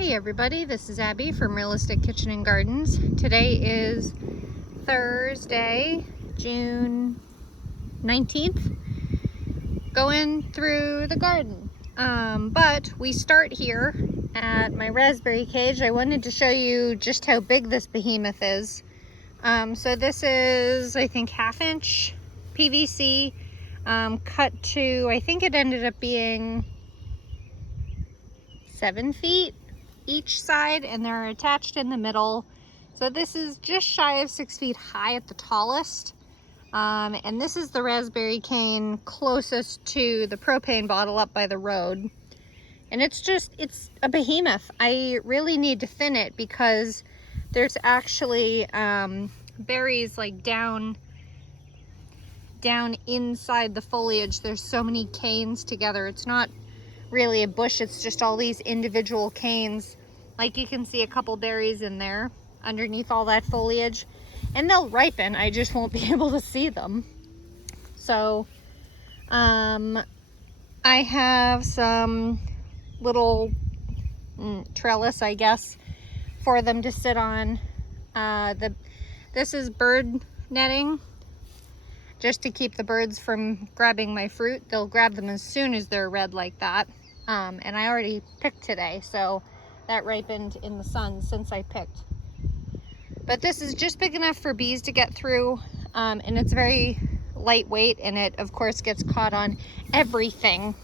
Hey everybody, this is Abby from Realistic Kitchen and Gardens. Today is Thursday, June 19th. Going through the garden. But we start here at my raspberry cage. I wanted to show you just how big this behemoth is. So this is, I think, 1/2 inch PVC cut to, I think it ended up being 7 feet each side, and they're attached in the middle. So this is just shy of 6 feet high at the tallest. And this is the raspberry cane closest to the propane bottle up by the road. And it's a behemoth. I really need to thin it because there's actually berries like down inside the foliage. There's so many canes together. It's not really a bush, it's just all these individual canes. Like you can see a couple berries in there underneath all that foliage, and they'll ripen. I just won't be able to see them. So I have some little trellis, I guess, for them to sit on. This is bird netting, just to keep the birds from grabbing my fruit. They'll grab them as soon as they're red like that. And I already picked today, so that ripened in the sun since I picked. But this is just big enough for bees to get through, and it's very lightweight, and it of course gets caught on everything.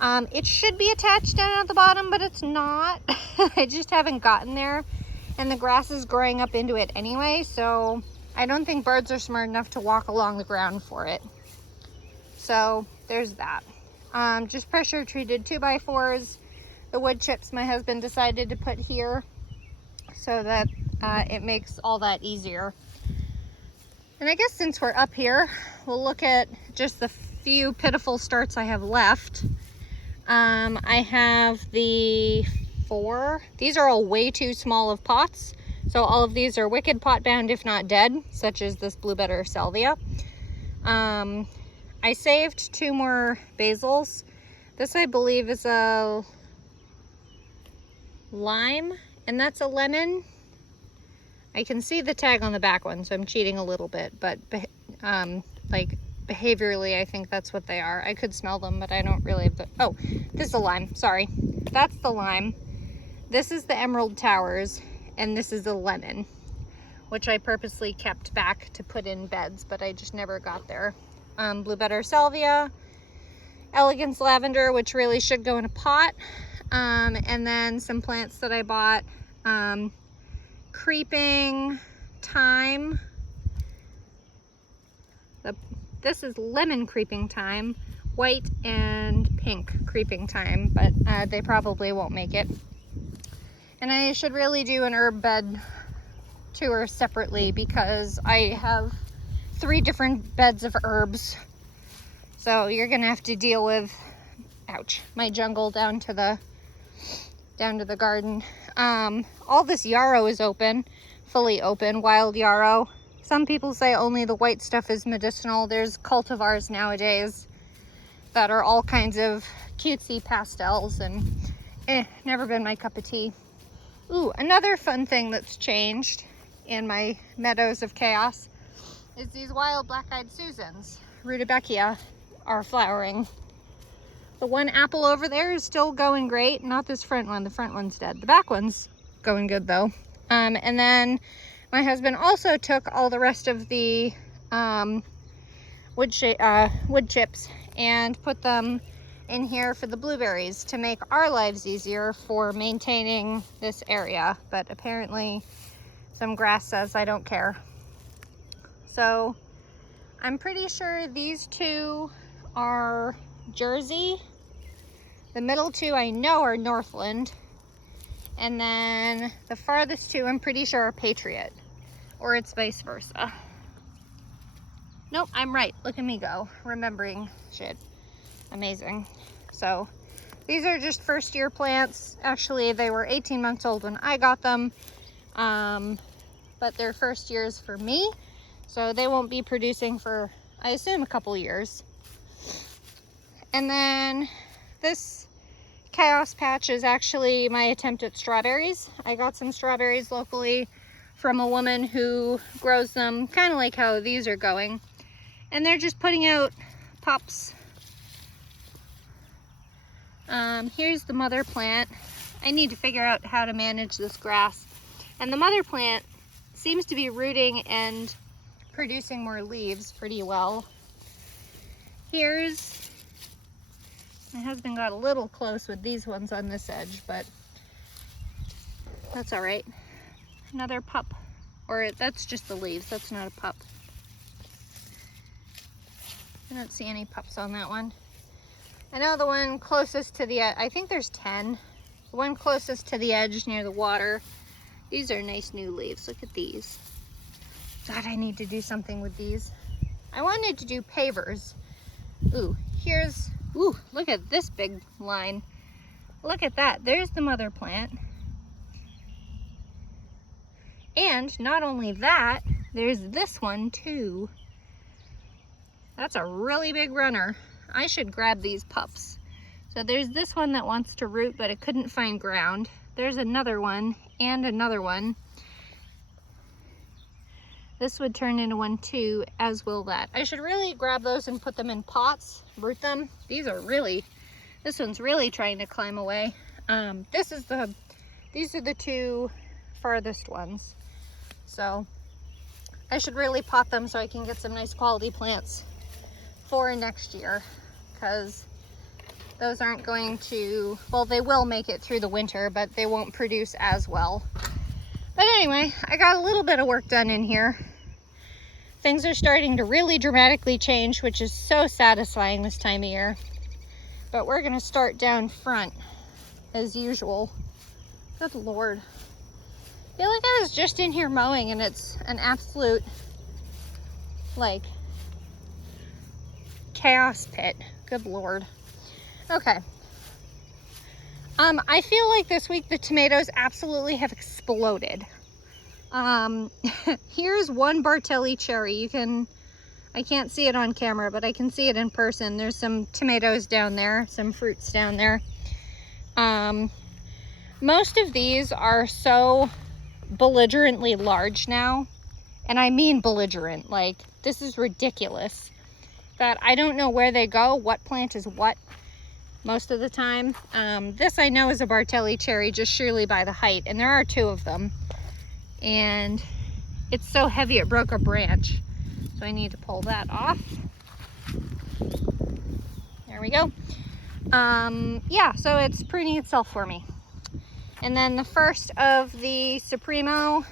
It should be attached down at the bottom, but it's not. I just haven't gotten there, and the grass is growing up into it anyway, so I don't think birds are smart enough to walk along the ground for it. So there's that. Just pressure treated 2x4s. The wood chips my husband decided to put here so that it makes all that easier. And I guess since we're up here, we'll look at just the few pitiful starts I have left. I have the 4. These are all way too small of pots. So all of these are wicked pot bound, if not dead, such as this Bluebetter salvia. I saved 2 more basils. This, I believe, is a lime, and that's a lemon. I can see the tag on the back one, so I'm cheating a little bit, but like behaviorally, I think that's what they are. I could smell them, but I don't really have the... Oh, this is a lime, sorry. That's the lime. This is the Emerald Towers, and this is the lemon, which I purposely kept back to put in beds, but I just never got there. Bluebetter salvia, elegance lavender, which really should go in a pot, and then some plants that I bought. Creeping thyme. This is lemon creeping thyme, white and pink creeping thyme, but they probably won't make it. And I should really do an herb bed tour separately because I have 3 different beds of herbs. So you're gonna have to deal with, ouch, my jungle down to the garden. All this yarrow is open, fully open, wild yarrow. Some people say only the white stuff is medicinal. There's cultivars nowadays that are all kinds of cutesy pastels, and never been my cup of tea. Ooh, another fun thing that's changed in my meadows of chaos is these wild black-eyed Susans, Rudbeckia, are flowering. The one apple over there is still going great. Not this front one. The front one's dead. The back one's going good though. And then my husband also took all the rest of the wood chips and put them in here for the blueberries to make our lives easier for maintaining this area. But apparently some grass says I don't care. So I'm pretty sure these 2 are Jersey. The middle 2 I know are Northland. And then the farthest 2 I'm pretty sure are Patriot. Or it's vice versa. Nope, I'm right. Look at me go. Remembering shit. Amazing. So these are just first year plants. Actually, they were 18 months old when I got them. But they're first years for me. So they won't be producing for, I assume, a couple years. And then this chaos patch is actually my attempt at strawberries. I got some strawberries locally from a woman who grows them, kind of like how these are going. And they're just putting out pups. Here's the mother plant. I need to figure out how to manage this grass. And the mother plant seems to be rooting and producing more leaves pretty well. Here's, my husband got a little close with these ones on this edge, but that's all right. Another pup, or that's just the leaves, that's not a pup. I don't see any pups on that one. I know the one closest to the edge, I think there's 10. The one closest to the edge near the water. These are nice new leaves, look at these. God, I need to do something with these. I wanted to do pavers. Ooh, here's, ooh, look at this big line. Look at that, there's the mother plant. And not only that, there's this one too. That's a really big runner. I should grab these pups. So there's this one that wants to root, but it couldn't find ground. There's another one and another one. This would turn into one too, as will that. I should really grab those and put them in pots, root them. These are really, this one's really trying to climb away. These are the two farthest ones. So I should really pot them so I can get some nice quality plants for next year, because those aren't going to, well, they will make it through the winter, but they won't produce as well. But anyway, I got a little bit of work done in here. Things are starting to really dramatically change, which is so satisfying this time of year. But we're gonna start down front as usual. Good Lord. I feel like I was just in here mowing and it's an absolute, like, chaos pit. Good Lord. Okay. I feel like this week the tomatoes absolutely have exploded. Here's one Bartelli cherry. I can't see it on camera, but I can see it in person. There's some tomatoes down there, some fruits down there. Most of these are so belligerently large now, and I mean belligerent, like this is ridiculous, that I don't know where they go, what plant is what most of the time. This I know is a Bartelli cherry just surely by the height, and there are two of them, and it's so heavy it broke a branch, so I need to pull that off. There we go. Yeah, so it's pruning itself for me. And then the first of the Supremo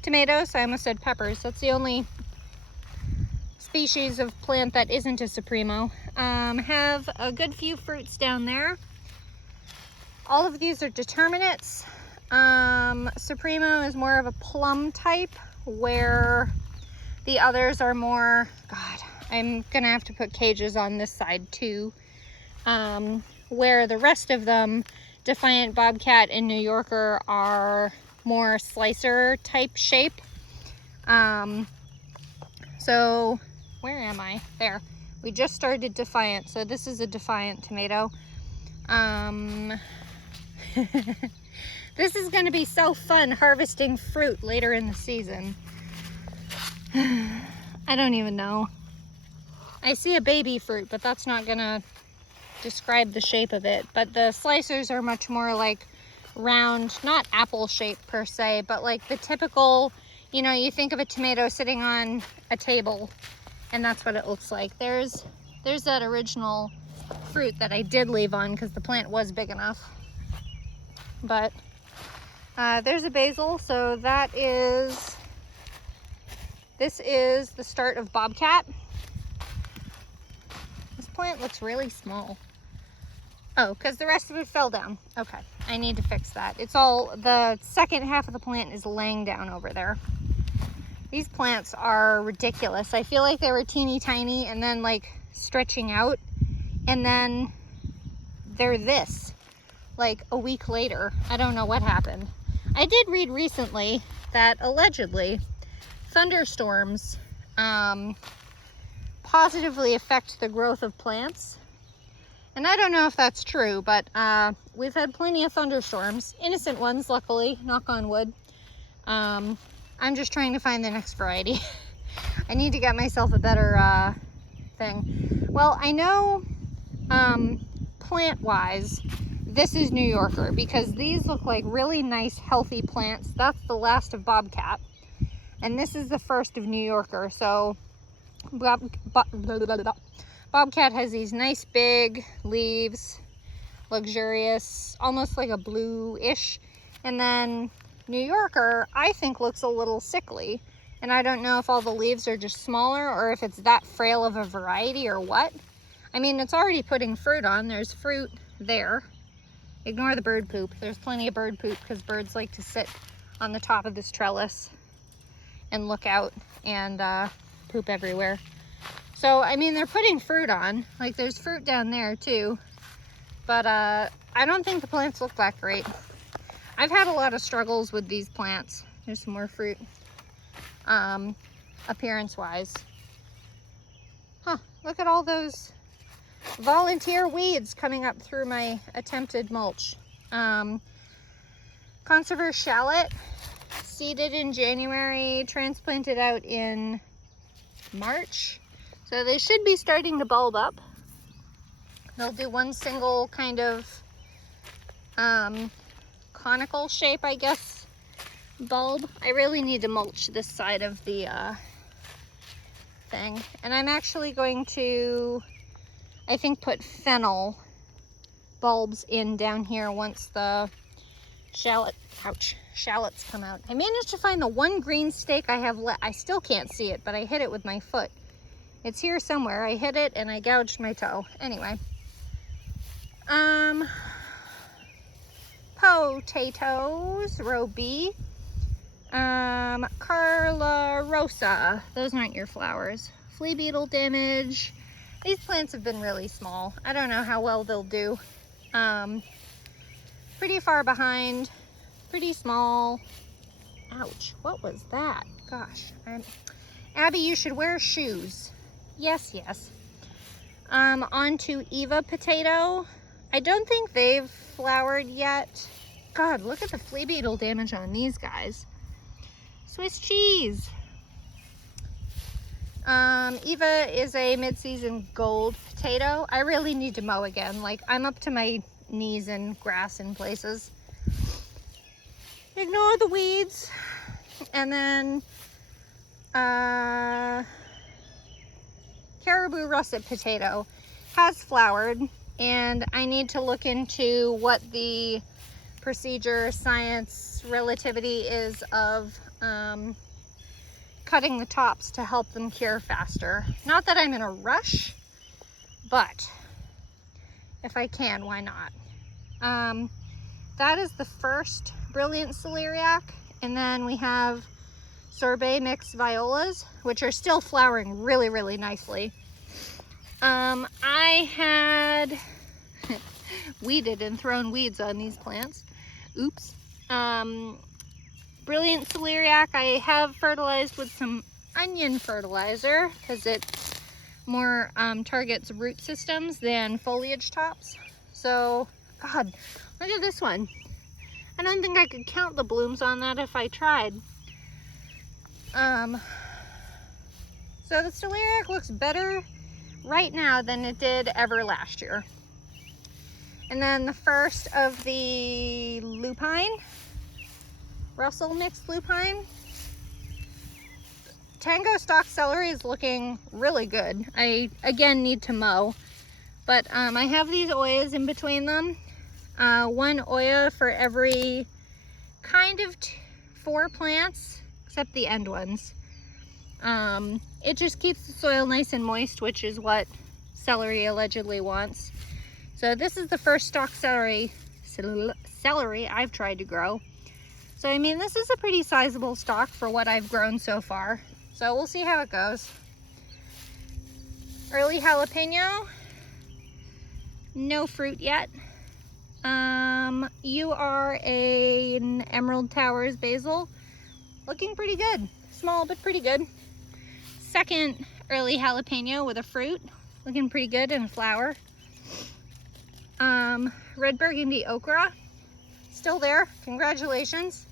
tomatoes, I almost said peppers, that's the only species of plant that isn't a Supremo, have a good few fruits down there. All of these are determinates. Supremo is more of a plum type, where the others are more, God, I'm gonna have to put cages on this side too, where the rest of them, Defiant, Bobcat, and New Yorker, are more slicer type shape. So where am I? There. We just started Defiant, so this is a Defiant tomato. This is going to be so fun harvesting fruit later in the season. I don't even know. I see a baby fruit, but that's not going to describe the shape of it. But the slicers are much more like round, not apple shape per se, but like the typical, you know, you think of a tomato sitting on a table, and that's what it looks like. There's that original fruit that I did leave on because the plant was big enough. But there's a basil, so this is the start of Bobcat. This plant looks really small. Oh, because the rest of it fell down. Okay, I need to fix that. It's all, the second half of the plant is laying down over there. These plants are ridiculous. I feel like they were teeny tiny and then like stretching out, and then they're this, like a week later. I don't know what happened. I did read recently that allegedly thunderstorms positively affect the growth of plants, And I don't know if that's true, but we've had plenty of thunderstorms. Innocent ones, luckily, knock on wood. I'm just trying to find the next variety. I need to get myself a better thing. Well, I know plant-wise, this is New Yorker, because these look like really nice, healthy plants. That's the last of Bobcat. And this is the first of New Yorker. So Bobcat has these nice big leaves, luxurious, almost like a bluish. And then New Yorker, I think, looks a little sickly. And I don't know if all the leaves are just smaller or if it's that frail of a variety or what. I mean, it's already putting fruit on. There's fruit there. Ignore the bird poop. There's plenty of bird poop because birds like to sit on the top of this trellis and look out and poop everywhere. So, I mean, they're putting fruit on. Like, there's fruit down there too. But I don't think the plants look that great. I've had a lot of struggles with these plants. There's some more fruit. Appearance-wise. Huh, look at all those volunteer weeds coming up through my attempted mulch. Conserver shallot, seeded in January, transplanted out in March. So they should be starting to bulb up. They'll do one single kind of conical shape, I guess, bulb. I really need to mulch this side of the thing. And I'm actually going to, I think, put fennel bulbs in down here once the shallots come out. I managed to find the one green stake I have left. I still can't see it, but I hit it with my foot. It's here somewhere. I hit it and I gouged my toe. Anyway. Potatoes, row B. Carla Rosa. Those aren't your flowers. Flea beetle damage. These plants have been really small. I don't know how well they'll do. Pretty far behind. Pretty small. Ouch. What was that? Gosh. Abby, you should wear shoes. Yes, yes. On to Eva potato. I don't think they've flowered yet. God, look at the flea beetle damage on these guys. Swiss cheese. Eva is a mid-season gold potato. I really need to mow again. Like, I'm up to my knees in grass in places. Ignore the weeds. And then caribou russet potato has flowered, and I need to look into what the procedure, science, relativity is of cutting the tops to help them cure faster. Not that I'm in a rush, but if I can, why not? That is the first brilliant celeriac, and then we have sorbet mixed violas, which are still flowering really, really nicely. I had weeded and thrown weeds on these plants. Oops. Brilliant celeriac, I have fertilized with some onion fertilizer because it more targets root systems than foliage tops. So, God, look at this one. I don't think I could count the blooms on that if I tried. So the celeriac looks better right now than it did ever last year. And then the first of the lupine, Russell mixed lupine. Tango stock celery is looking really good. I, again, need to mow. But I have these oyas in between them. One oya for every kind of 4 plants, except the end ones. It just keeps the soil nice and moist, which is what celery allegedly wants. So this is the first stalk celery I've tried to grow. So I mean, this is a pretty sizable stalk for what I've grown so far. So we'll see how it goes. Early jalapeno, no fruit yet. You are an Emerald Towers basil, looking pretty good. Small but pretty good. Second early jalapeno with a fruit, looking pretty good, and a flower. red burgundy okra, still there, congratulations.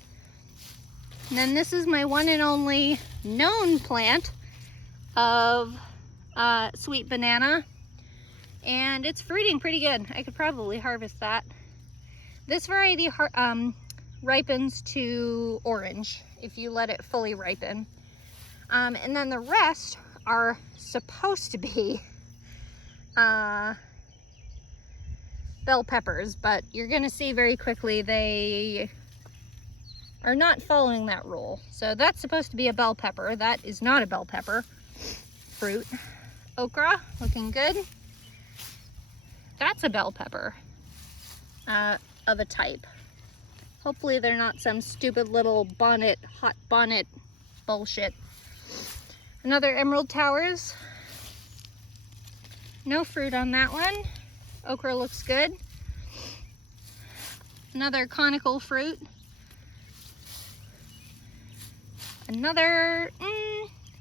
And then this is my one and only known plant of sweet banana, and it's fruiting pretty good. I could probably harvest that. This variety ripens to orange if you let it fully ripen. And then the rest are supposed to be bell peppers, but you're gonna see very quickly they are not following that rule. So that's supposed to be a bell pepper. That is not a bell pepper fruit. Okra, looking good. That's a bell pepper of a type. Hopefully they're not some stupid little hot bonnet bullshit. Another emerald towers. No fruit on that one. Okra looks good. Another conical fruit. Another,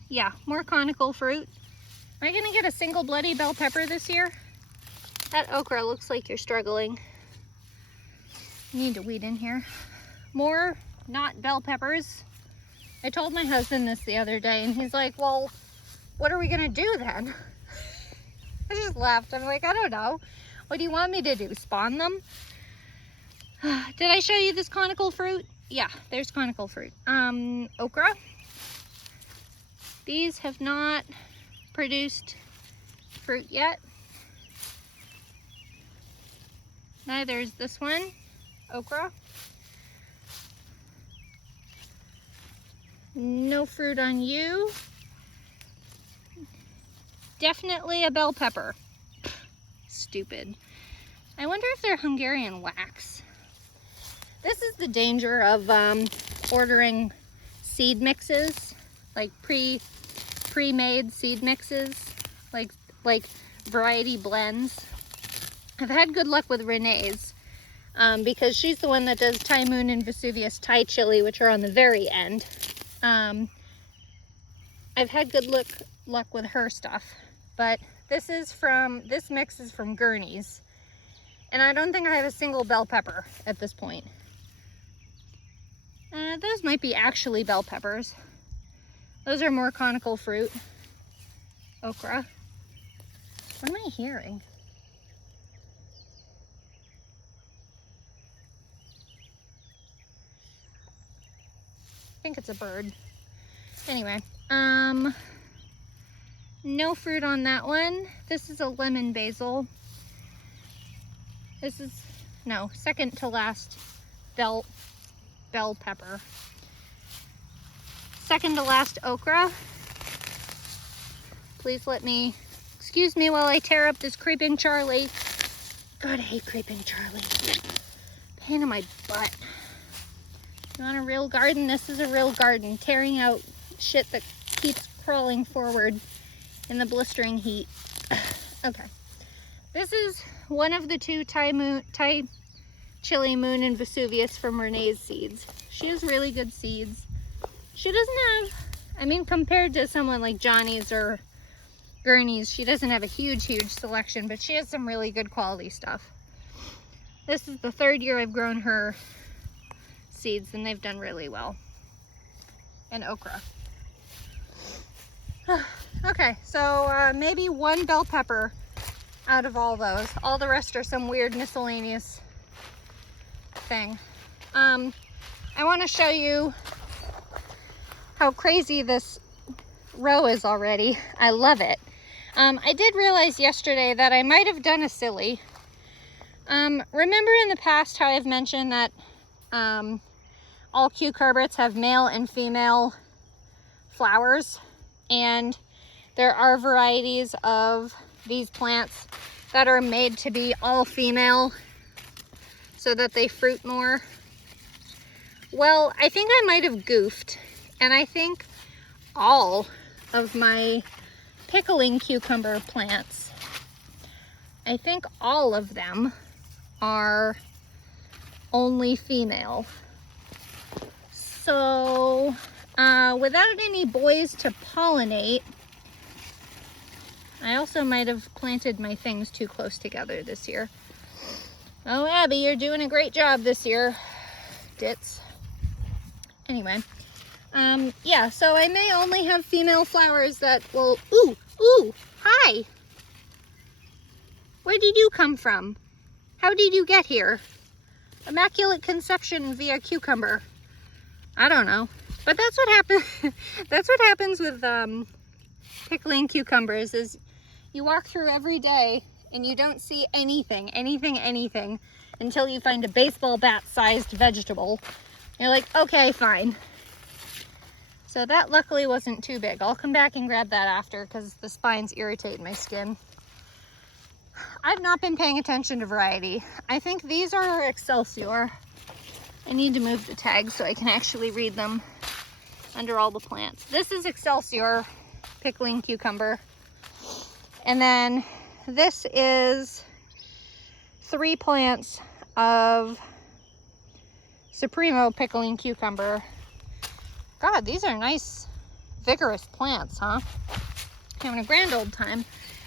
yeah, more conical fruit. Am I gonna get a single bloody bell pepper this year? That okra looks like you're struggling. You need to weed in here. More not bell peppers. I told my husband this the other day and he's like, well, what are we gonna do then? I just laughed. I'm like, I don't know. What do you want me to do? Spawn them? Did I show you this conical fruit? Yeah, there's conical fruit. Okra. These have not produced fruit yet. Neither is this one. Okra. No fruit on you. Definitely a bell pepper. Stupid. I wonder if they're Hungarian wax. This is the danger of ordering seed mixes, like pre-made seed mixes, like variety blends. I've had good luck with Renee's because she's the one that does Thai Moon and Vesuvius Thai chili, which are on the very end. I've had good luck with her stuff, but this mix is from Gurney's, and I don't think I have a single bell pepper at this point. Those might be actually bell peppers. Those are more conical fruit. Okra. What am I hearing? I think it's a bird. Anyway, no fruit on that one. This is a lemon basil. This is, no, second to last bell pepper. Second to last okra. Please excuse me while I tear up this creeping Charlie. God, I hate creeping Charlie. Pain in my butt. You want a real garden? This is a real garden. Tearing out shit that keeps crawling forward in the blistering heat. Okay. This is one of the two Thai Chili Moon and Vesuvius from Renee's seeds. She has really good seeds. She doesn't have, I mean, compared to someone like Johnny's or Gurney's, she doesn't have a huge selection, but she has some really good quality stuff. This is the third year I've grown her seeds and they've done really well. And okra. Okay, so maybe one bell pepper out of all those. All the rest are some weird miscellaneous thing. I want to show you how crazy this row is already. I love it. I did realize yesterday that I might have done a silly. Remember in the past how I've mentioned that all cucurbits have male and female flowers, and there are varieties of these plants that are made to be all female so that they fruit more. Well, I think I might have goofed, and I think all of my pickling cucumber plants, I think all of them are only female. So without any boys to pollinate, I also might have planted my things too close together this year. Oh, Abby, you're doing a great job this year, Ditz. Anyway, yeah, so I may only have female flowers that will, ooh, hi. Where did you come from? How did you get here? Immaculate conception via cucumber. I don't know, but that's what happens. That's what happens with pickling cucumbers is you walk through every day and you don't see anything until you find a baseball bat sized vegetable. You're like, okay, fine. So that luckily wasn't too big. I'll come back and grab that after because the spines irritate my skin. I've not been paying attention to variety. I think these are Excelsior. I need to move the tags so I can actually read them under all the plants. This is Excelsior pickling cucumber. And then this is 3 plants of Supremo pickling cucumber. God, these are nice, vigorous plants, huh? Having a grand old time.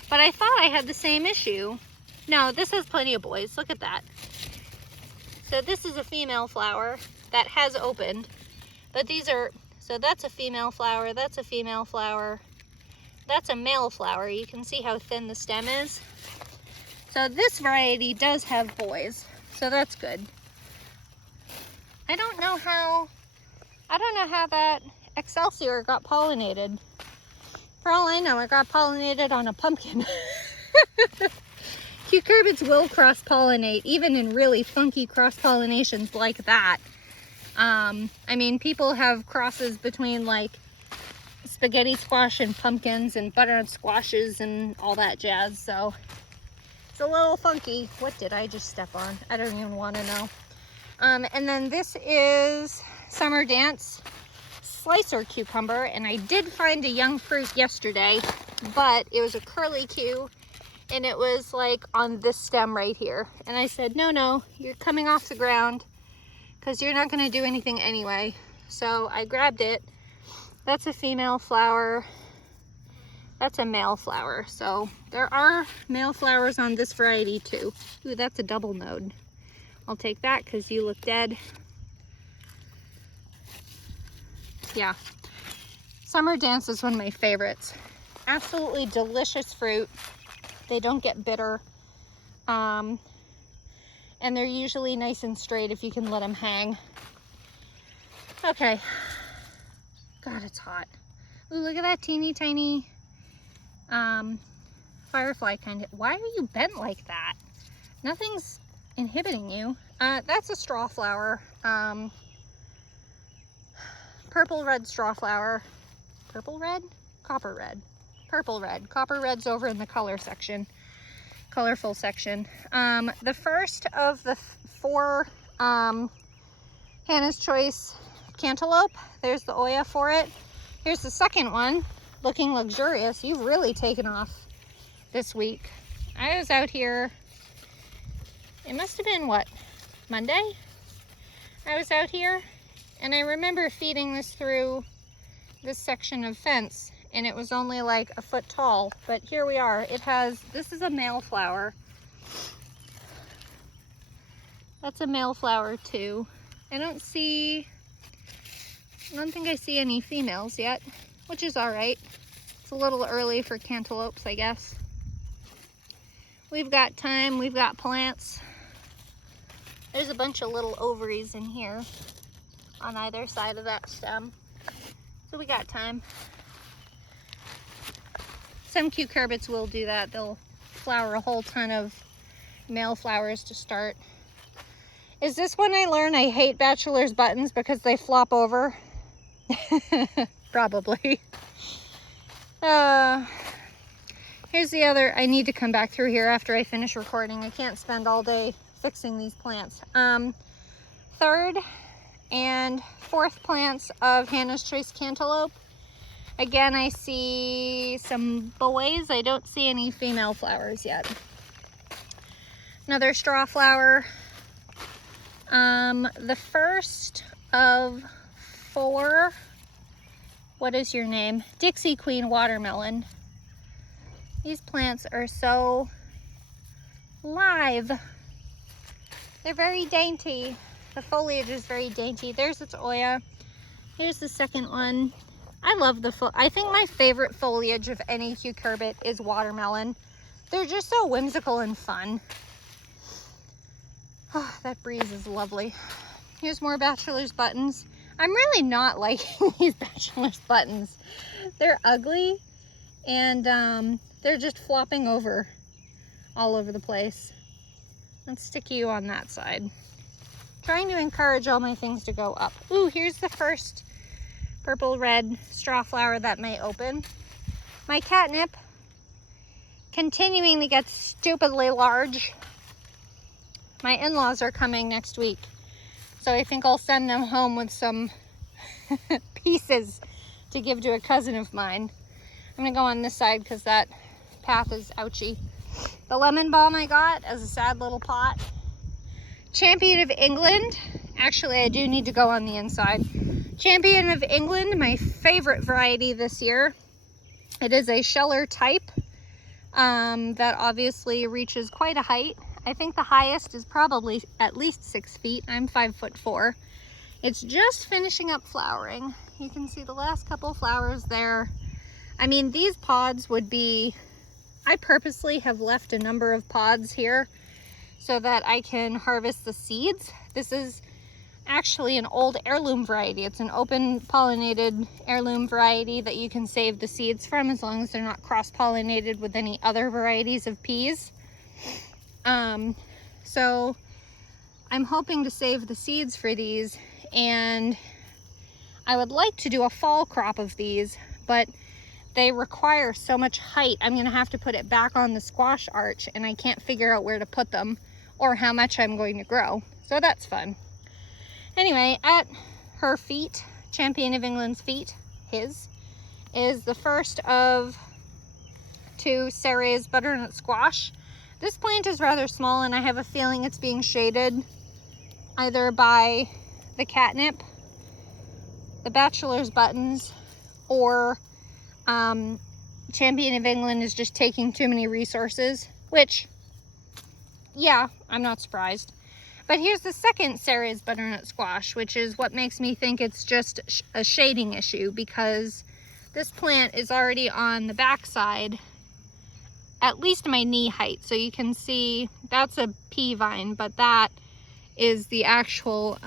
But I thought I had the same issue. No, this has plenty of boys. Look at that. So this is a female flower that has opened. But these are, so that's a female flower, that's a female flower, that's a male flower. You can see how thin the stem is. So this variety does have boys, so that's good. I don't know how that Excelsior got pollinated. For all I know, it got pollinated on a pumpkin. Cucurbits will cross-pollinate, even in really funky cross-pollinations like that. I mean, people have crosses between like spaghetti squash and pumpkins and butternut squashes and all that jazz, so it's a little funky. What did I just step on? I don't even want to know. And then this is Summer Dance Slicer Cucumber, and I did find a young fruit yesterday, but it was a curlicue, and it was like on this stem right here. And I said, no, you're coming off the ground because you're not going to do anything anyway. So I grabbed it. That's a female flower. That's a male flower. So there are male flowers on this variety too. Ooh, that's a double node. I'll take that because you look dead. Yeah. Summer Dance is one of my favorites. Absolutely delicious fruit. They don't get bitter. And they're usually nice and straight if you can let them hang. Okay. God, it's hot. Ooh, look at that teeny tiny firefly kind of. Why are you bent like that? Nothing's inhibiting you. That's a straw flower. Purple red straw flower. Purple red? Copper red. Purple red. Copper red's over in the color section. Colorful section. The first of the 4 Hannah's Choice cantaloupe. There's the Oya for it. Here's the second one, looking luxurious. You've really taken off this week. I was out here, it must have been what, Monday? I was out here and I remember feeding this through this section of fence, and it was only like a foot tall, but here we are. It has, this is a male flower. That's a male flower too. I don't think I see any females yet, which is all right. It's a little early for cantaloupes, I guess. We've got time, we've got plants. There's a bunch of little ovaries in here on either side of that stem. So we got time. Some cucurbits will do that. They'll flower a whole ton of male flowers to start. Is this when I learn I hate bachelor's buttons because they flop over? Probably. Here's the other. I need to come back through here after I finish recording. I can't spend all day fixing these plants. Third and fourth plants of Hannah's Choice cantaloupe. Again, I see some boys. I don't see any female flowers yet. Another straw flower. The first of 4, what is your name? Dixie Queen watermelon. These plants are so live. They're very dainty. The foliage is very dainty. There's its Oya. Here's the second one. I love I think my favorite foliage of any cucurbit is watermelon. They're just so whimsical and fun. Oh, that breeze is lovely. Here's more bachelor's buttons. I'm really not liking these bachelor's buttons. They're ugly and they're just flopping over all over the place. Let's stick you on that side. Trying to encourage all my things to go up. Ooh, here's the first purple red straw flower that may open. My catnip continuing to get stupidly large. My in-laws are coming next week, so I think I'll send them home with some pieces to give to a cousin of mine. I'm gonna go on this side because that path is ouchy. The lemon balm I got as a sad little pot. Champion of England. Actually, I do need to go on the inside. Champion of England, my favorite variety this year. It is a sheller type that obviously reaches quite a height. I think the highest is probably at least 6 feet. I'm 5'4". It's just finishing up flowering. You can see the last couple flowers there. I mean, these pods would be, I purposely have left a number of pods here so that I can harvest the seeds. This is actually an old heirloom variety. It's an open pollinated heirloom variety that you can save the seeds from as long as they're not cross-pollinated with any other varieties of peas. So I'm hoping to save the seeds for these, and I would like to do a fall crop of these, but they require so much height. I'm gonna have to put it back on the squash arch, and I can't figure out where to put them or how much I'm going to grow. So that's fun. Anyway, at her feet, Champion of England's feet, his, is the first of 2 Ceres butternut squash. This plant is rather small, and I have a feeling it's being shaded either by the catnip, the bachelor's buttons, or Champion of England is just taking too many resources, which, yeah, I'm not surprised. But here's the second Ceres butternut squash, which is what makes me think it's just a shading issue, because this plant is already on the back side, at least my knee height. So you can see that's a pea vine, but that is the actual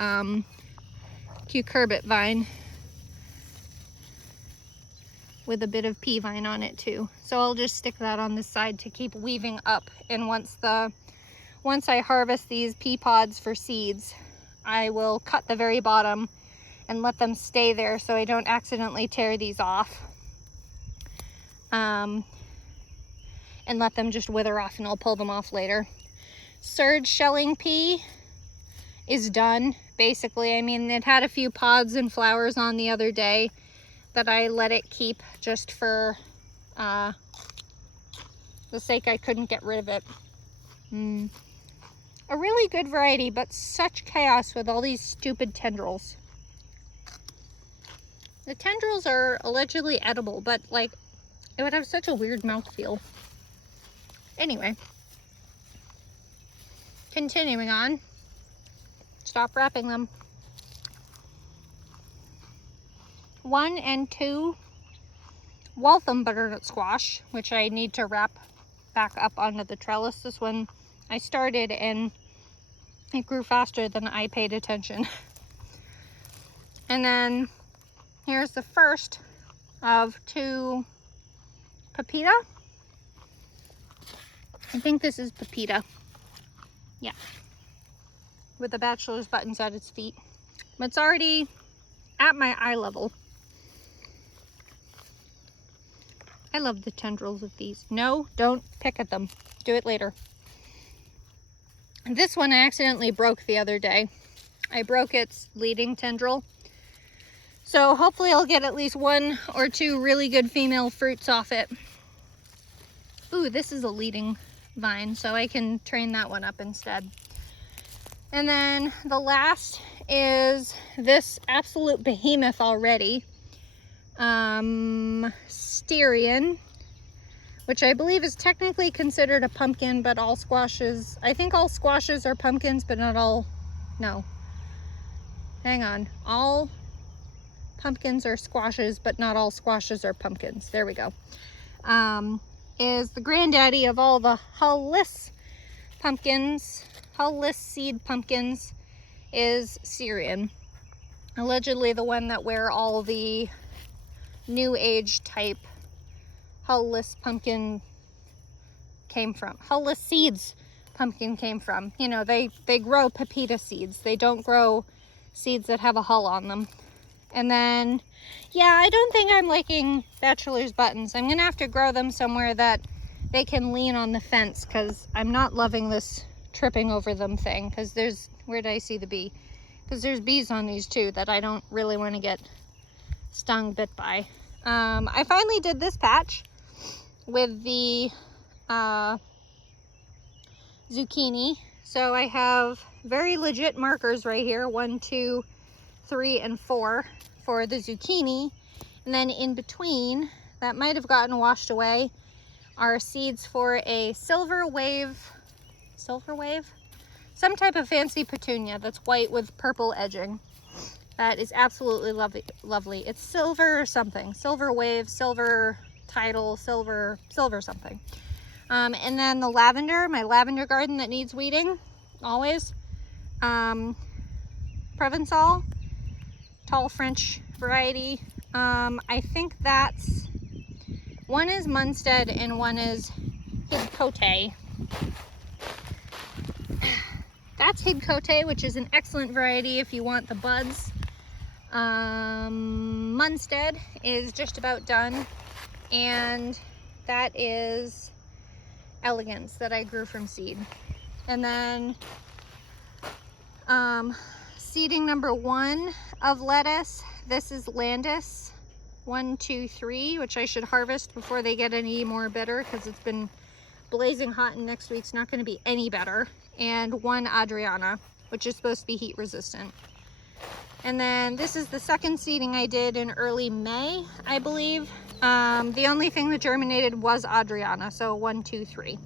cucurbit vine with a bit of pea vine on it too. So I'll just stick that on this side to keep weaving up. And once I harvest these pea pods for seeds, I will cut the very bottom and let them stay there so I don't accidentally tear these off. And let them just wither off, and I'll pull them off later. Surge shelling pea is done, basically. I mean, it had a few pods and flowers on the other day that I let it keep just for the sake I couldn't get rid of it. A really good variety, but such chaos with all these stupid tendrils. The tendrils are allegedly edible, but like, it would have such a weird mouthfeel. Anyway, continuing on. Stop wrapping them. 1 and 2 Waltham butternut squash, which I need to wrap back up onto the trellis. This one I started and it grew faster than I paid attention. And then here's the first of 2 Pepita. I think this is Pepita. Yeah. With the bachelor's buttons at its feet. It's already at my eye level. I love the tendrils of these. No, don't pick at them. Do it later. This one I accidentally broke the other day. I broke its leading tendril. So hopefully I'll get at least 1 or 2 really good female fruits off it. Ooh, this is a leading vine, so I can train that one up instead. And then the last is this absolute behemoth already. Styrian which I believe is technically considered a pumpkin, but all squashes, I think all squashes are pumpkins, but not all, no. Hang on, all pumpkins are squashes, but not all squashes are pumpkins. There we go. Is the granddaddy of all the hull-less pumpkins, hull-less seed pumpkins, is Syrian. Allegedly the one that where all the new age type hull-less pumpkin came from. Hull-less seeds pumpkin came from. You know, they grow pepita seeds. They don't grow seeds that have a hull on them. And then, yeah, I don't think I'm liking bachelor's buttons. I'm gonna have to grow them somewhere that they can lean on the fence, because I'm not loving this tripping over them thing, because there's, where did I see the bee? Because there's bees on these too that I don't really want to get bit by. I finally did this patch with the zucchini. So I have very legit markers right here, 1, 2, 3, and 4 for the zucchini. And then in between, that might have gotten washed away, are seeds for a silver wave, some type of fancy petunia that's white with purple edging. That is absolutely lovely. It's silver something, silver wave, silver tidal, silver something. And then the lavender, my lavender garden that needs weeding, always. Provençal, tall French variety. I think that's, one is Munstead and one is Hidcote. That's Hidcote, which is an excellent variety if you want the buds. Munstead is just about done, and that is Elegance that I grew from seed. And then seeding number 1 of lettuce, this is Landis 1, 2, 3, which I should harvest before they get any more bitter, because it's been blazing hot and next week's not going to be any better. And 1 Adriana, which is supposed to be heat resistant. And then this is the second seeding I did in early May, I believe. The only thing that germinated was Adriana, so 1, 2, 3.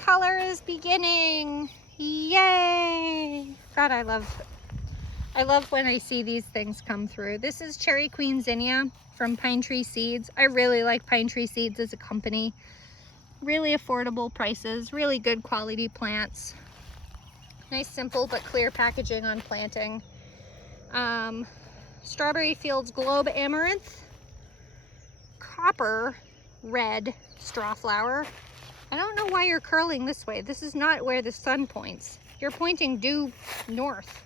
Color is beginning. Yay! God, I love when I see these things come through. This is Cherry Queen Zinnia from Pine Tree Seeds. I really like Pine Tree Seeds as a company. Really affordable prices, really good quality plants. Nice, simple, but clear packaging on planting. Strawberry Fields Globe Amaranth. Copper Red Strawflower. I don't know why you're curling this way. This is not where the sun points. You're pointing due north.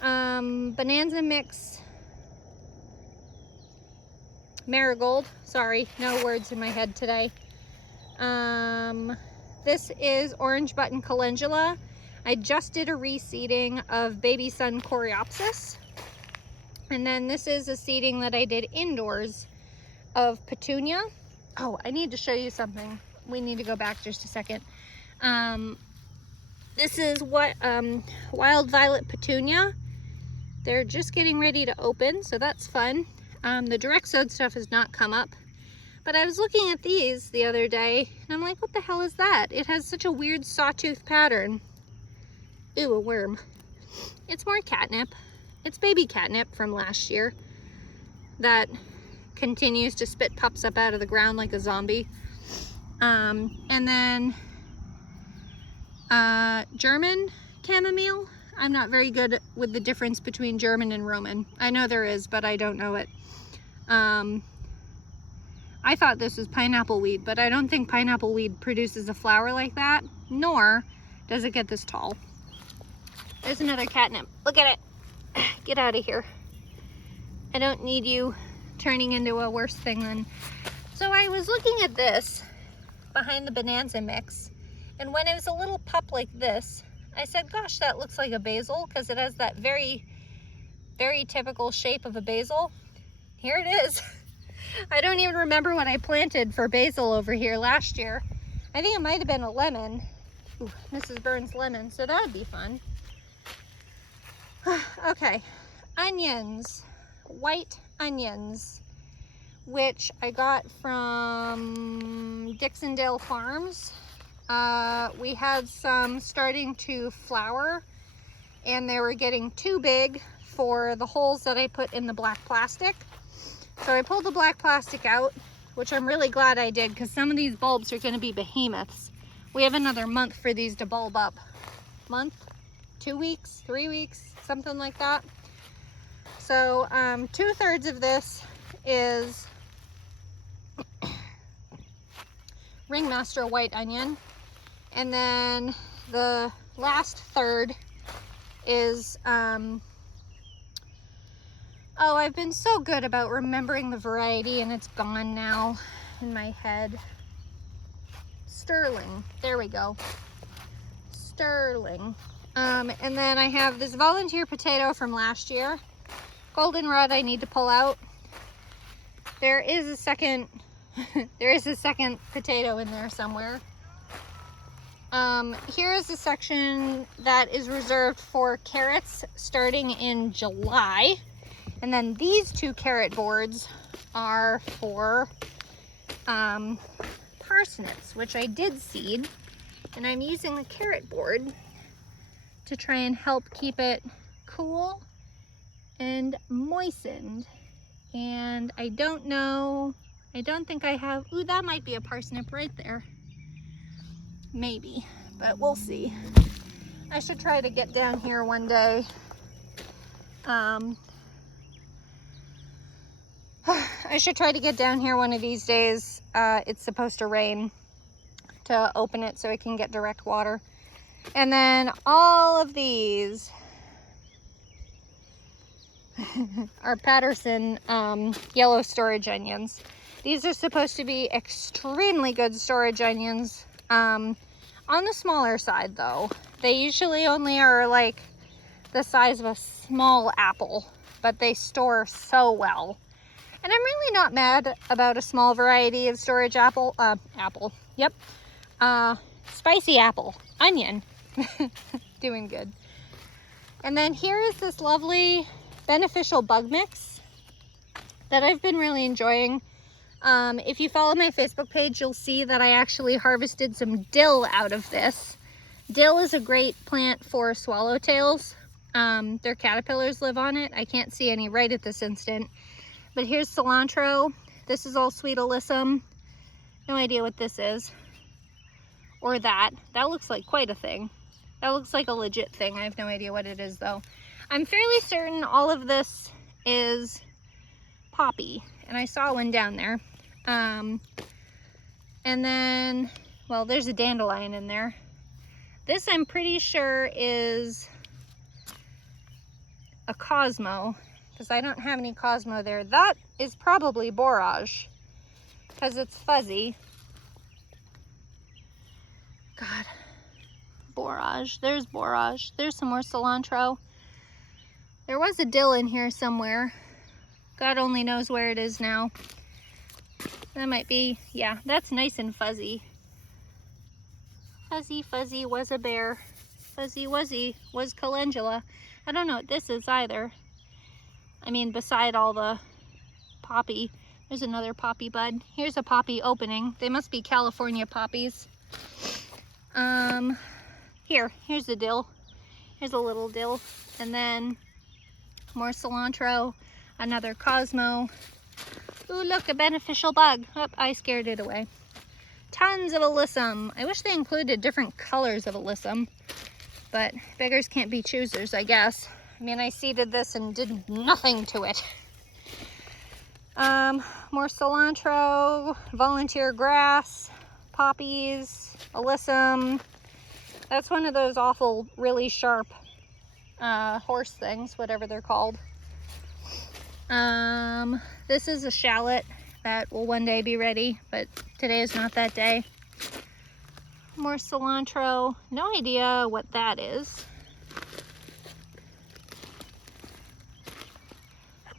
Bonanza Mix Marigold. Sorry, no words in my head today. This is Orange Button Calendula. I just did a reseeding of Baby Sun Coreopsis. And then this is a seeding that I did indoors of Petunia. Oh, I need to show you something. We need to go back just a second. This is what Wild Violet Petunia. They're just getting ready to open, so that's fun. The direct sowed stuff has not come up. But I was looking at these the other day, and I'm like, what the hell is that? It has such a weird sawtooth pattern. Ooh, a worm. It's more catnip. It's baby catnip from last year that continues to spit pups up out of the ground like a zombie. And then German chamomile. I'm not very good with the difference between German and Roman. I know there is, but I don't know it. I thought this was pineapple weed, but I don't think pineapple weed produces a flower like that, nor does it get this tall. There's another catnip. Look at it. Get out of here. I don't need you turning into a worse thing than... So I was looking at this behind the Bonanza Mix, and when it was a little pup like this, I said, gosh, that looks like a basil, because it has that very, very typical shape of a basil. Here it is. I don't even remember what I planted for basil over here last year. I think it might have been a lemon. Ooh, Mrs. Burns lemon, so that would be fun. Okay, onions, white onions. which I got from Dixondale Farms. We had some starting to flower, and they were getting too big for the holes that I put in the black plastic. So I pulled the black plastic out, which I'm really glad I did, because some of these bulbs are going to be behemoths. We have another month for these to bulb up. Month? 2 weeks? 3 weeks? Something like that. So 2/3 of this is Ringmaster white onion, and then the last third is oh, I've been so good about remembering the variety, and it's gone now in my head. Sterling. There we go. Sterling. And then I have this volunteer potato from last year. Goldenrod I need to pull out. There is a second there is a second potato in there somewhere. Here is a section that is reserved for carrots starting in July. And then these 2 carrot boards are for parsnips, which I did seed. And I'm using the carrot board to try and help keep it cool and moistened. And I don't know, I don't think I have, ooh, that might be a parsnip right there. Maybe, but we'll see. I should try to get down here one day. I should try to get down here one of these days. It's supposed to rain, to open it so it can get direct water. And then all of these are Patterson yellow storage onions. These are supposed to be extremely good storage onions. On the smaller side though. They usually only are like the size of a small apple, but they store so well. And I'm really not mad about a small variety of storage spicy apple, onion. Doing good. And then here is this lovely beneficial bug mix that I've been really enjoying. If you follow my Facebook page, you'll see that I actually harvested some dill out of this. Dill is a great plant for swallowtails. Their caterpillars live on it. I can't see any right at this instant. But here's cilantro. This is all sweet alyssum. No idea what this is. Or that. That looks like quite a thing. That looks like a legit thing. I have no idea what it is though. I'm fairly certain all of this is poppy. And I saw one down there. And then, well, there's a dandelion in there. This I'm pretty sure is a Cosmo, because I don't have any Cosmo there. That is probably borage, because it's fuzzy. God, borage. There's borage. There's some more cilantro. There was a dill in here somewhere. God only knows where it is now. That might be, yeah, that's nice and fuzzy. Fuzzy, fuzzy was a bear. Fuzzy wuzzy was calendula. I don't know what this is either. I mean, beside all the poppy, there's another poppy bud. Here's a poppy opening. They must be California poppies. Here's the dill. Here's a little dill. And then more cilantro, another Cosmo. Ooh, look, a beneficial bug. Oh, I scared it away. Tons of alyssum. I wish they included different colors of alyssum, but beggars can't be choosers, I guess. I mean, I seeded this and did nothing to it. More cilantro, volunteer grass, poppies, alyssum. That's one of those awful, really sharp horse things, whatever they're called. This is a shallot that will one day be ready, but today is not that day. More cilantro. No idea what that is.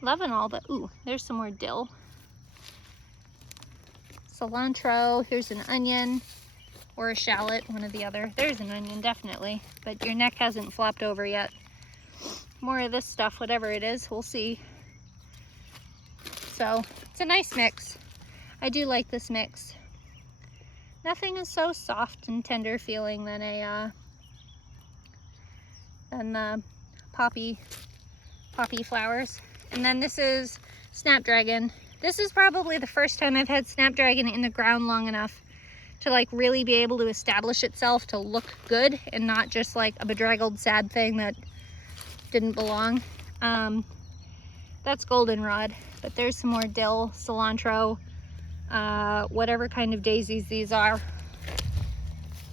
Loving all the, ooh, there's some more dill. Cilantro. Here's an onion or a shallot, one or the other. There's an onion, definitely, but your neck hasn't flopped over yet. More of this stuff, whatever it is, we'll see. So it's a nice mix. I do like this mix. Nothing is so soft and tender feeling than the poppy flowers. And then this is Snapdragon. This is probably the first time I've had Snapdragon in the ground long enough to like really be able to establish itself to look good and not just like a bedraggled sad thing that didn't belong. That's goldenrod, but there's some more dill, cilantro, whatever kind of daisies these are.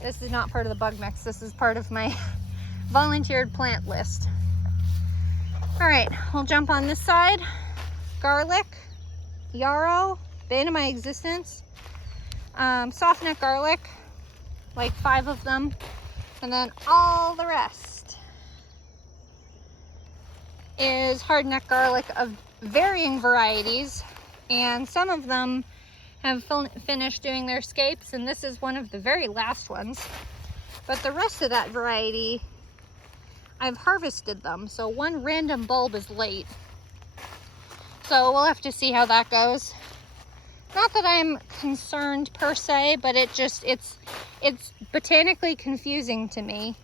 This is not part of the bug mix. This is part of my volunteered plant list. All right, we'll jump on this side. Garlic, yarrow, bane of my existence. Softneck garlic, like 5 of them, and then all the rest is hardneck garlic of varying varieties, and some of them have finished doing their scapes, and this is one of the very last ones. But the rest of that variety, I've harvested them, so one random bulb is late. So we'll have to see how that goes. Not that I'm concerned per se, but it's botanically confusing to me.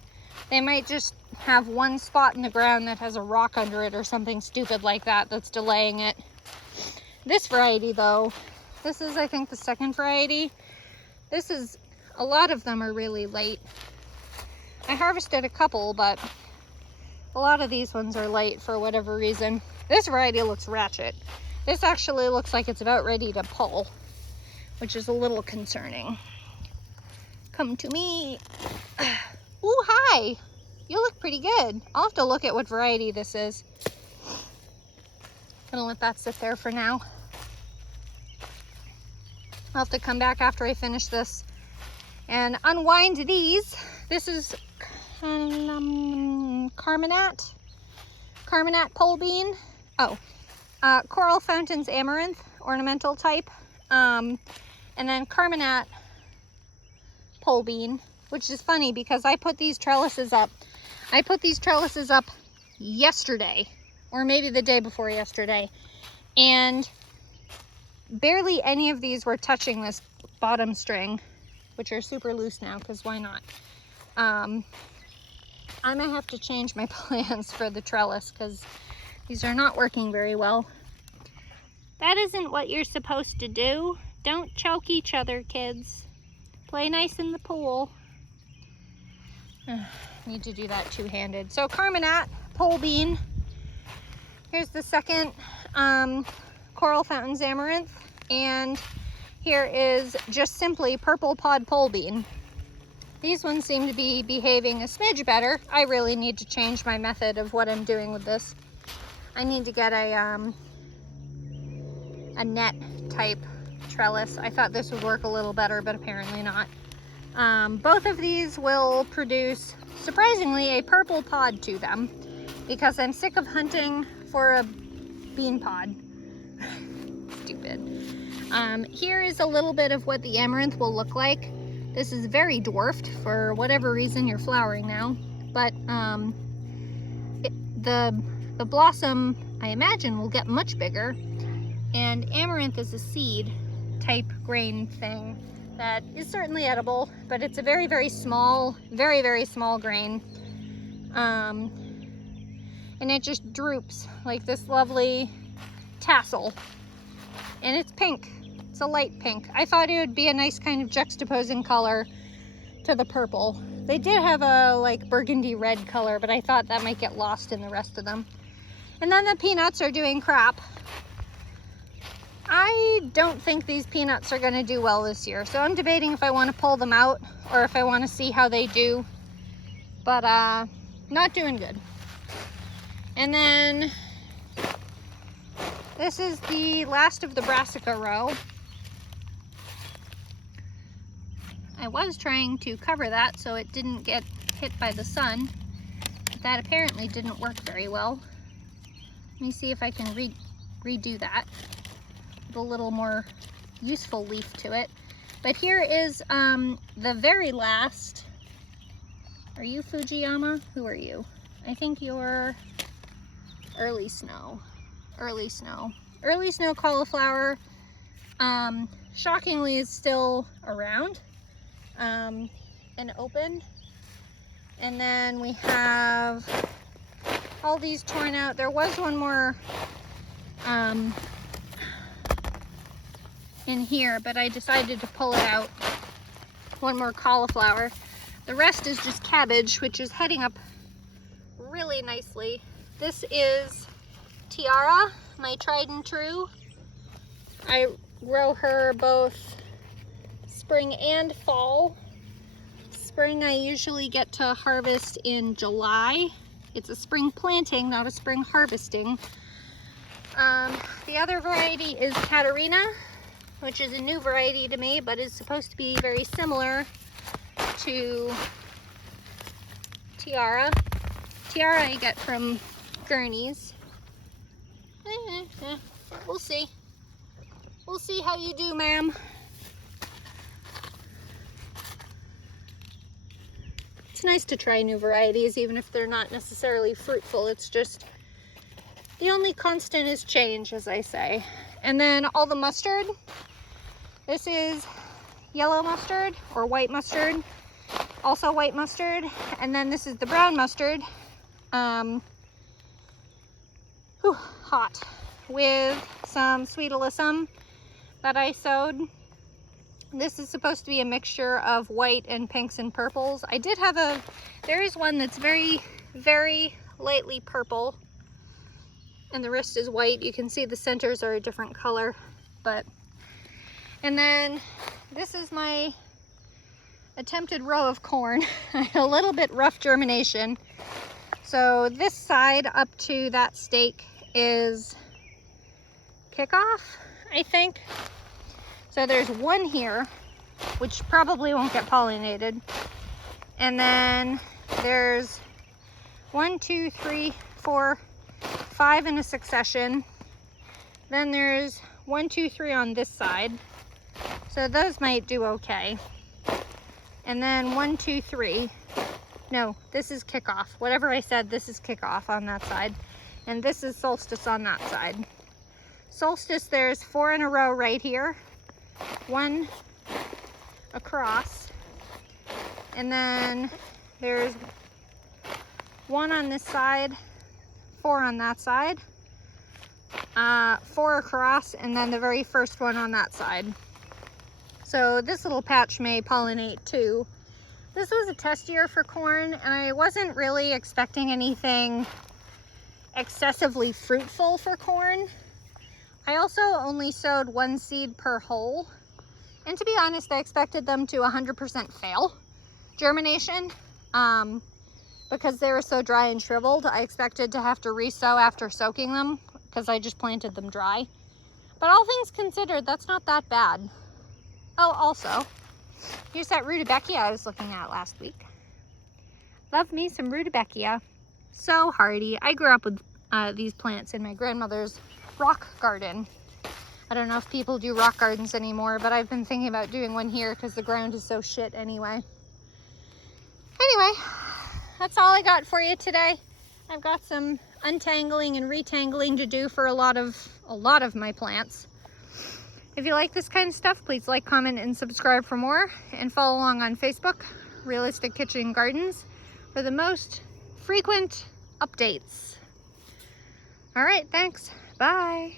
They might just have one spot in the ground that has a rock under it or something stupid like that that's delaying it. This variety though, this is I think the second variety. A lot of them are really late. I harvested a couple, but a lot of these ones are late for whatever reason. This variety looks ratchet. This actually looks like it's about ready to pull, which is a little concerning. Come to me. Ooh, hi. You look pretty good. I'll have to look at what variety this is. Gonna let that sit there for now. I'll have to come back after I finish this and unwind these. This is Carminat pole bean. Oh. Coral Fountains Amaranth, ornamental type, and then Carminat pole bean, which is funny because I put these trellises up. I put these trellises up yesterday, or maybe the day before yesterday, and barely any of these were touching this bottom string, which are super loose now because why not? I might have to change my plans for the trellis because these are not working very well. That isn't what you're supposed to do. Don't choke each other, kids. Play nice in the pool. Need to do that two-handed. So Carminat pole bean. Here's the second Coral Fountains Amaranth. And here is just simply purple pod pole bean. These ones seem to be behaving a smidge better. I really need to change my method of what I'm doing with this. I need to get a net type trellis. I thought this would work a little better, but apparently not. Both of these will produce, surprisingly, a purple pod to them because I'm sick of hunting for a bean pod. Stupid. Here is a little bit of what the amaranth will look like. This is very dwarfed for whatever reason you're flowering now, but the blossom, I imagine, will get much bigger. And amaranth is a seed type grain thing that is certainly edible, but it's a very, very small, very, very small grain. And it just droops like this lovely tassel. And it's pink. It's a light pink. I thought it would be a nice kind of juxtaposing color to the purple. They did have a like burgundy red color, but I thought that might get lost in the rest of them. And then the peanuts are doing crap. I don't think these peanuts are going to do well this year, so I'm debating if I want to pull them out or if I want to see how they do, but not doing good. And then this is the last of the brassica row. I was trying to cover that so it didn't get hit by the sun, but that apparently didn't work very well. Let me see if I can redo that. A little more useful leaf to it. But here is the very last. Are you Fujiyama? Who are you? I think you're early snow. Early snow. early snow cauliflower, shockingly, is still around and open. And then we have all these torn out. There was one more in here, but I decided to pull it out. One more cauliflower. The rest is just cabbage, which is heading up really nicely. This is Tiara, my tried and true. I grow her both spring and fall. Spring I usually get to harvest in July. It's a spring planting, not a spring harvesting. The other variety is Katarina, which is a new variety to me, but is supposed to be very similar to Tiara. Tiara I get from Gurney's. We'll see. We'll see how you do, ma'am. It's nice to try new varieties, even if they're not necessarily fruitful. It's just, the only constant is change, as I say. And then all the mustard. This is yellow mustard or white mustard, also white mustard. And then this is the brown mustard, hot, with some sweet alyssum that I sowed. This is supposed to be a mixture of white and pinks and purples. I did have there is one that's very, very lightly purple, and the rest is white. You can see the centers are a different color, and then this is my attempted row of corn. A little bit rough germination. So this side up to that stake is kickoff, I think. So there's one here, which probably won't get pollinated. And then there's 1, 2, 3, 4, 5 in a succession. Then there's 1, 2, 3 on this side. So those might do okay. And then 1, 2, 3. No, this is kickoff. Whatever I said, this is kickoff on that side. And this is solstice on that side. Solstice, there's 4 in a row right here. 1 across. And then there's 1 on this side, 4 on that side, 4 across, and then the very first one on that side. So this little patch may pollinate too. This was a test year for corn, and I wasn't really expecting anything excessively fruitful for corn. I also only sowed 1 seed per hole, and to be honest, I expected them to 100% fail germination because they were so dry and shriveled. I expected to have to re-sow after soaking them because I just planted them dry. But all things considered, that's not that bad. Oh, also, here's that rudbeckia I was looking at last week. Love me some rudbeckia. So hardy. I grew up with these plants in my grandmother's rock garden. I don't know if people do rock gardens anymore, but I've been thinking about doing one here because the ground is so shit anyway. Anyway, that's all I got for you today. I've got some untangling and retangling to do for a lot of my plants. If you like this kind of stuff, please like, comment, and subscribe for more, and follow along on Facebook, Realistic Kitchen Gardens, for the most frequent updates. All right, thanks. Bye.